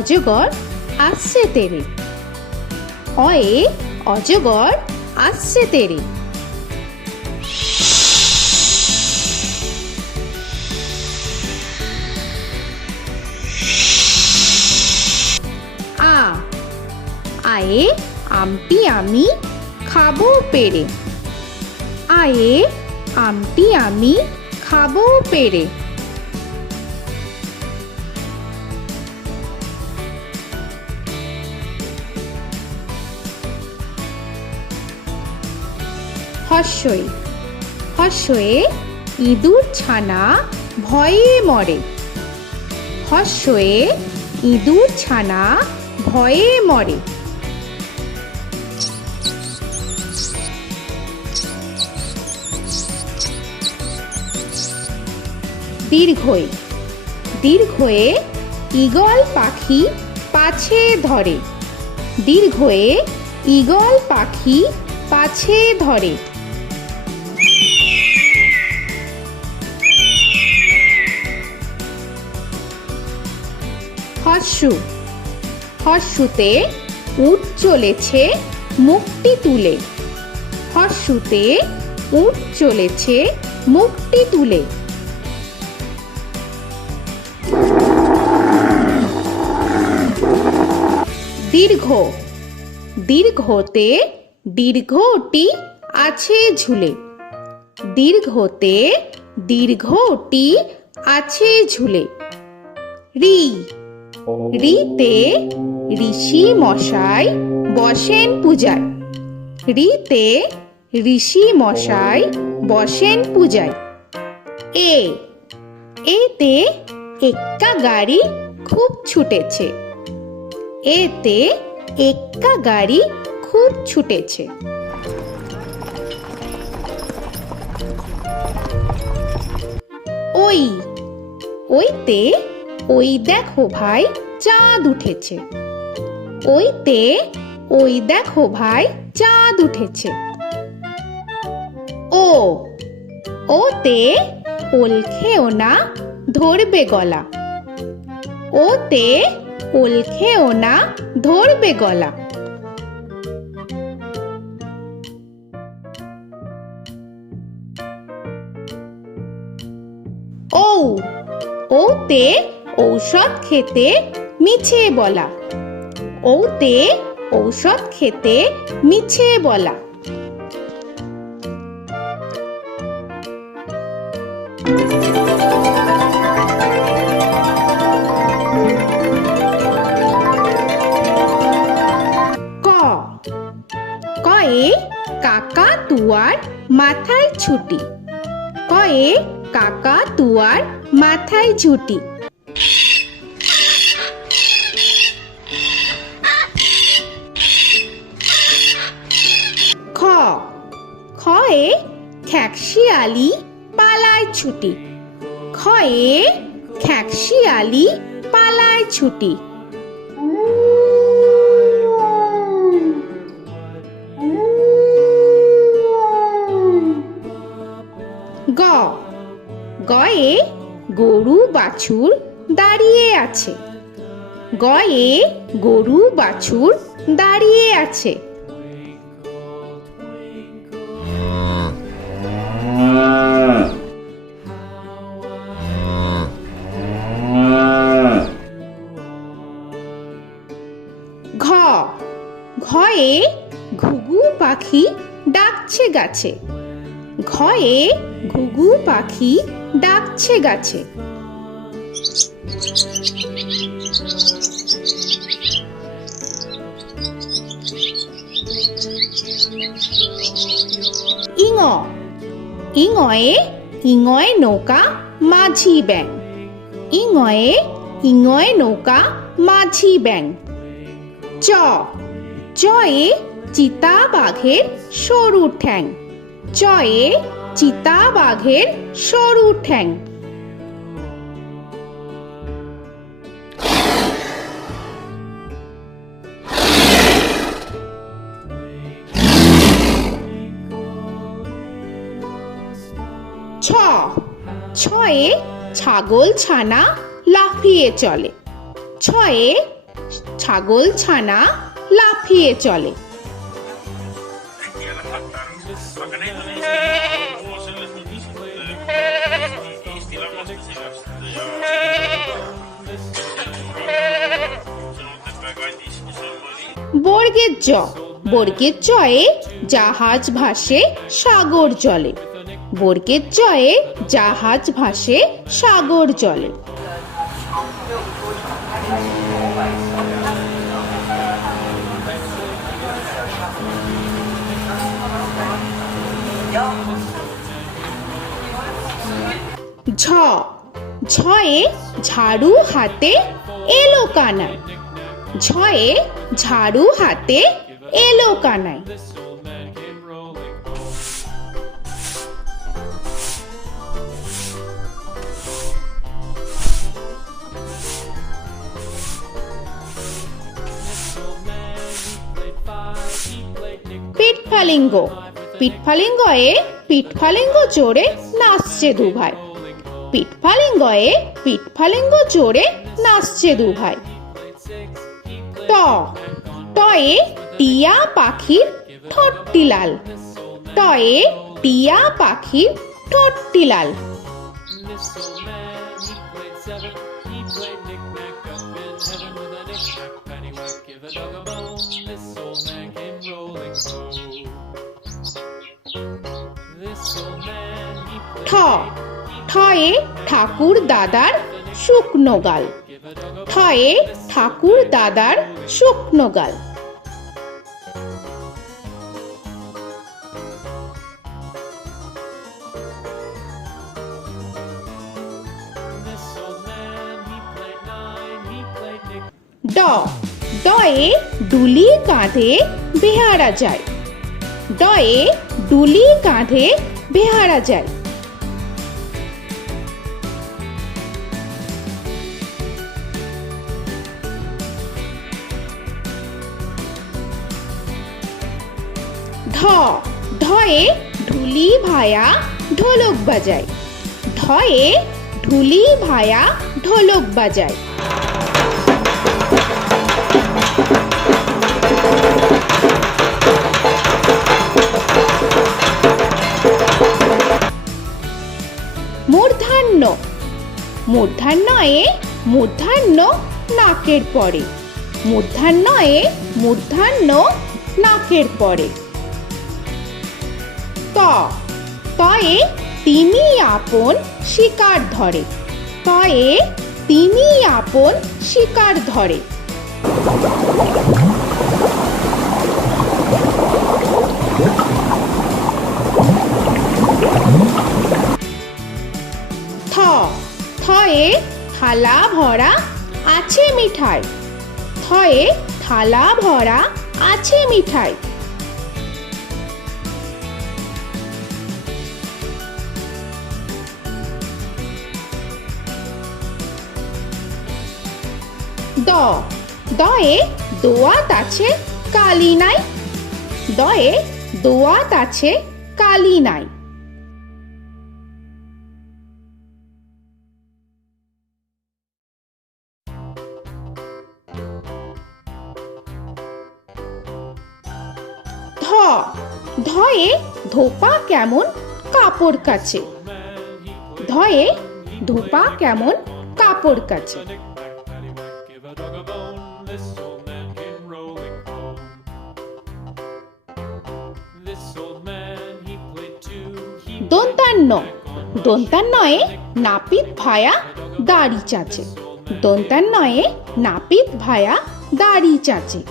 অজগর আসছে তেরে। অয়ে অজগর আসছে তেরে। আ আয়ে আমটি আমি খাবো পেরে। আয়ে আমটি আমি খাবো পেরে। হর্ষই হর্ষয়ে ইঁদুর ছানা ভয়ে মরে। হর্ষয়ে ইঁদুর ছানা ভয়ে মরে। দীর্ঘই দীর্ঘয়ে ঈগল পাখি পাছে ধরে। দীর্ঘয়ে ঈগল পাখি পাছে ধরে। হর্ষু হর্ষুতে উট চলেছে মুখটি তুলে। হর্ষুতে উট চলেছে মুখটি তুলে। দীর্ঘ দীর্ঘতে দীর্ঘটি আছে ঝুলে। দীর্ঘতে দীর্ঘটি আছে ঝুলে। রি রিতে ঋষি মশাই বসেন পূজায়। রিতে ঋষি মশাই বসেন পূজায়। এ এতে এক্কা গাড়ি খুব ছুটেছে। এতে এক্কা গাড়ি খুব ছুটেছে। ওই ওইতে ওই দেখো ভাই চাঁদ উঠেছে। ওইতে ওই দেখো ভাই চাঁদ উঠেছে। ও ওতে ওল খেও না ধরবে গলা। ওতে ওল খেও না ধরবে গলা। ঔ ওতে ঔষধ খেতে মিছে বলা। ওতে ঔষধ খেতে মিছে বলা। ক কয়ে কাকা তুয়ার মাথায় ছুটি। কয়ে কাকা তুয়ার মাথায় ঝুটি। খ খয়ে খ্যাকশিয়ালি পালায় ছুটি। খয়ে খ্যাকশিয়ালি পালায় ছুটি। গ গয়ে গরু বাছুর দাঁড়িয়ে আছে। গয়ে গরু বাছুর দাঁড়িয়ে আছে। ঘ ঘয়ে ঘুঘু পাখি ডাকছে গাছে। ঘয়ে ঘুঘু পাখি ডাকছে গাছে। ইঙ ইঙয়ে ইঙয়ে নৌকা মাঝি ব্যাং। ইঙয়ে ইঙয়ে নৌকা মাঝি ব্যাং। চ চয়ে চিতা বাঘের সরু ঠ্যাং। চয়ে চিতা বাঘের সরু ঠ্যাং। ছ ছয়ে ছাগল ছানা লাফিয়ে চলে। ছয়ে ছাগল ছানা লাফিয়ে চলে। বর্গের জ, বর্গের জয়ে জাহাজ ভাসে সাগর জলে। বর্গের জয়ে জাহাজ ভাসে সাগর জলে। ঝ, ঝয়ে ঝাড়ু হাতে এলো কানাই। ঝয়ে ঝাড়ু হাতে এলো কানাই। পিঠফালিঙ্গ, পিঠফালিঙ্গয়ে পিঠফালিঙ্গ জোরে নাচছে দুভাই। পিঠফালিঙ্গয়ে পিঠফালিঙ্গ জোরে নাচছে দুভাই। ট, টয়ে টিয়া পাখির ঠোঁটটি লাল। টয়ে টিয়া পাখির ঠোঁটটি লাল। ঠ, ঠয়ে ঠাকুর দাদার শুকনো গাল। ঠয়ে ঠাকুর দাদার শুকনো গাল। ড, ডয়ে ডুলি কাঁধে বেহারা যায়। ডয়ে ডুলি কাঁধে বেহারা যায়। ঢ, ঢয়ে ঢুলি ভায়া ঢোলক বাজায়। ঢয়ে ঢুলি ভায়া ঢোলক বাজায়। মূর্ধন্য, মূর্ধন্যয়ে মূর্ধন্য নাকের পরে। মূর্ধন্যয়ে মূর্ধন্য নাকের পরে। ত, তয়ে তিনি আপন শিকার ধরে। তয়ে তিনি আপন শিকার ধরে। থ, থয়ে থালা ভরা আছে মিঠাই। থয়ে থালা ভরা আছে মিঠাই। দ, দয়ে দোয়াত আছে কালি নাই। দয়ে দোয়াত আছে কালি নাই। ধ, ধয়ে ধোপা কেমন কাপড় কাচে। ধয়ে ধোপা কেমন কাপড় কাচে। দন্তান্ন, দন্তান্নয়ে নাপিত ভায়া দাড়ি চাচে। দন্তান্নয়ে নাপিত ভায়া দাড়ি চাচে।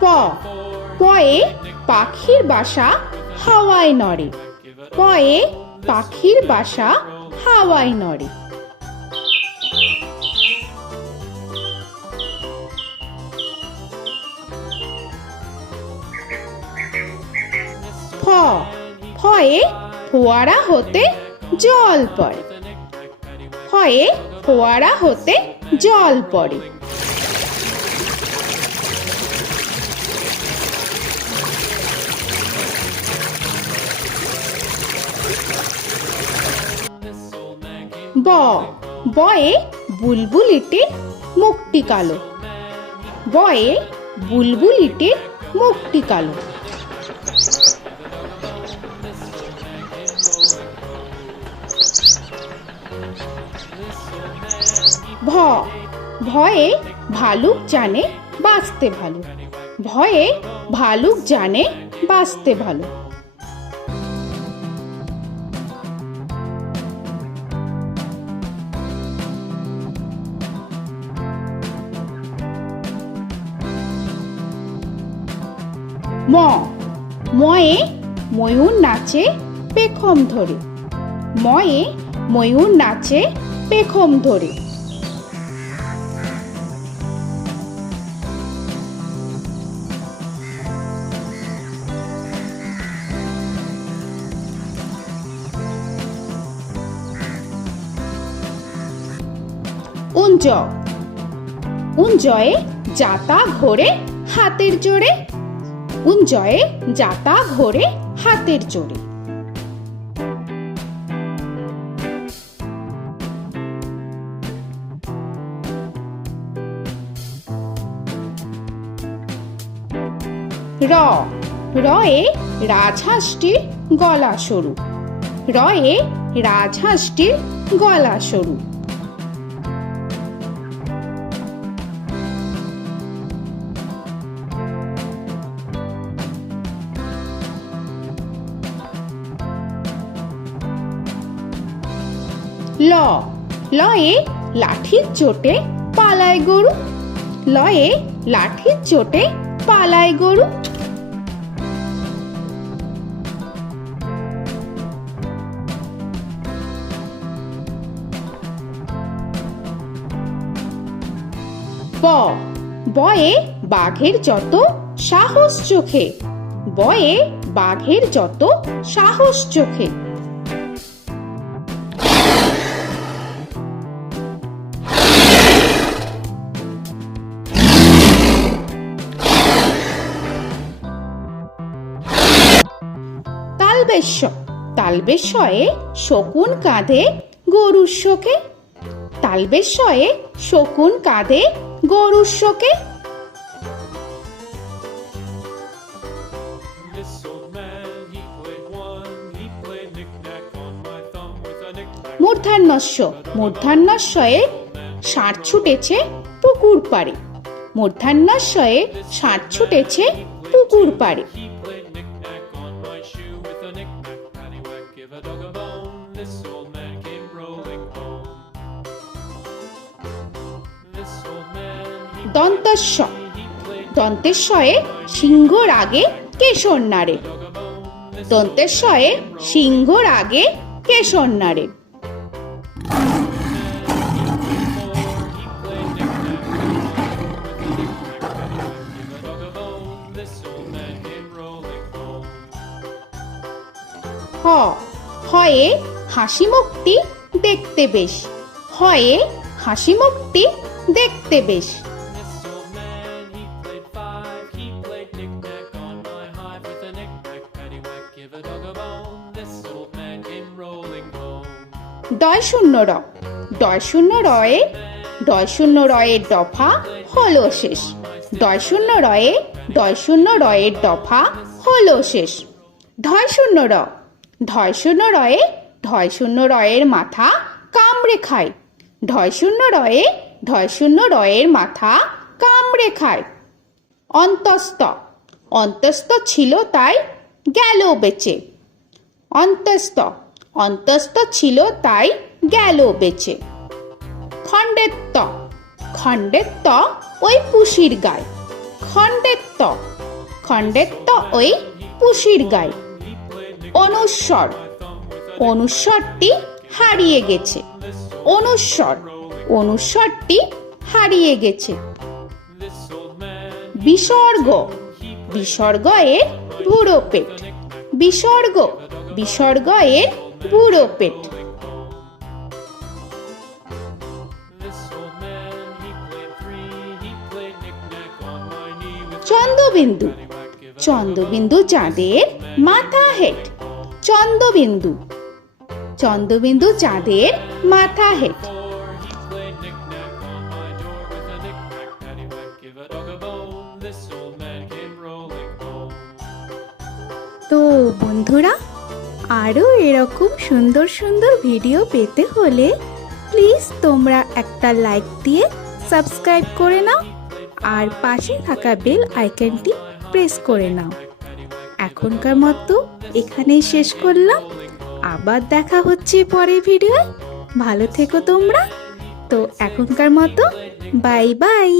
প, পয়ে পাখির বাসা হাওয়ায় নড়ে। পয়ে পাখির বাসা হাওয়ায় নড়ে। ফ, ফয়ে ফোয়ারা হতে জল পড়ে। ফয়ে ফোয়ারা হতে জল পড়ে। ব বয়ে বুলবুলিটির মুখটি কালো। বয়ে বুলবুলিটির মুখটি কালো। ভ ভয়ে ভালুক জানে বাঁচতে ভালো। ভয়ে ভালুক জানে বাঁচতে ভালো। ম ময়ে ময়ূর নাচে পেখম ধরে। ময়ে ময়ূর নাচে পেখম ধরে। উঞ্জ উঞ্জয়ে যাতা ঘোরে হাতের জোরে। উঞ্জয়ে যাতা ঘোরে হাতের জোরে। র রয়ে রাজহাঁসটির গলা সরু। রয়ে রাজহাঁসটির গলা সরু। ল লয়ে লাঠির চোটে পালায় গরু। লয়ে লাঠির চোটে পালায় গরু। ব বয়ে বাঘের যত সাহস চোখে। বয়ে বাঘের যত সাহস চোখে। তালবেশ্য তালবেশ্যয়ে শকুন কাঁধে গরুর শোকে। তালবেশ্যয়ে শকুন কাঁধে গরুর শোকে। মূর্ধন্যস্য মূর্ধন্যস্বয়ে ষাঁড় ছুটেছে পুকুর পাড়ে। মূর্ধন্যস্বয়ে ষাঁড় ছুটেছে পুকুর পাড়ে। দন্তস্ব দন্তেশ্বয়ে সিংহর আগে কেশর নাড়ে। দন্তেশ্বয়ে সিংহর আগে কেশর নাড়ে। হ হয়ে হাসি মুখটি দেখতে বেশ। হয়ে হাসি মুখটি দেখতে বেশ। ডয় শূন্য র ডয় শূন্য রয়ে ডয় শূন্য রয়ের দফা হলো শেষ। ডয় শূন্য রয়ে ডয় শূন্য রয়ের দফা হলো শেষ। ঢয় শূন্য র ঢয় শূন্য রয়ে ঢয় শূন্য রয়ের মাথা কামড়ে খায়। ঢয় শূন্য রয়ে ঢয় শূন্য রয়ের মাথা কামড়ে খায়। অন্তস্থ অন্তস্থ ছিল তাই গেল বেঁচে। অন্তস্থ অন্তস্থ ছিল তাই গেল বেঁচে। খণ্ডেত্ব খণ্ডেত্ব ওই পুষির গায়। খণ্ডেত্ব খণ্ডেত্ব ওই পুষির গায়। অনুস্বর অনুস্বরটি হারিয়ে গেছে। অনুস্বর অনুস্বরটি হারিয়ে গেছে। বিসর্গ বিসর্গ এর বুড়ো পেট। বিসর্গ বিসর্গ এর বুড়ো পেট। চন্দ্রবিন্দু চন্দ্রবিন্দু চাঁদের মাথা হেট। চন্দ্রবিন্দু চন্দ্রবিন্দু চাঁদের মাথা হেড। তো বন্ধুরা, আরও এরকম সুন্দর সুন্দর ভিডিও পেতে হলে প্লিজ তোমরা একটা লাইক দিয়ে সাবস্ক্রাইব করে নাও আর পাশে থাকা বেল আইকনটি প্রেস করে নাও। এখনকার মতো এখানেই শেষ করলাম, আবার দেখা হচ্ছে পরের ভিডিও। ভালো থেকো তোমরা। তো এখনকার মতো বাই বাই।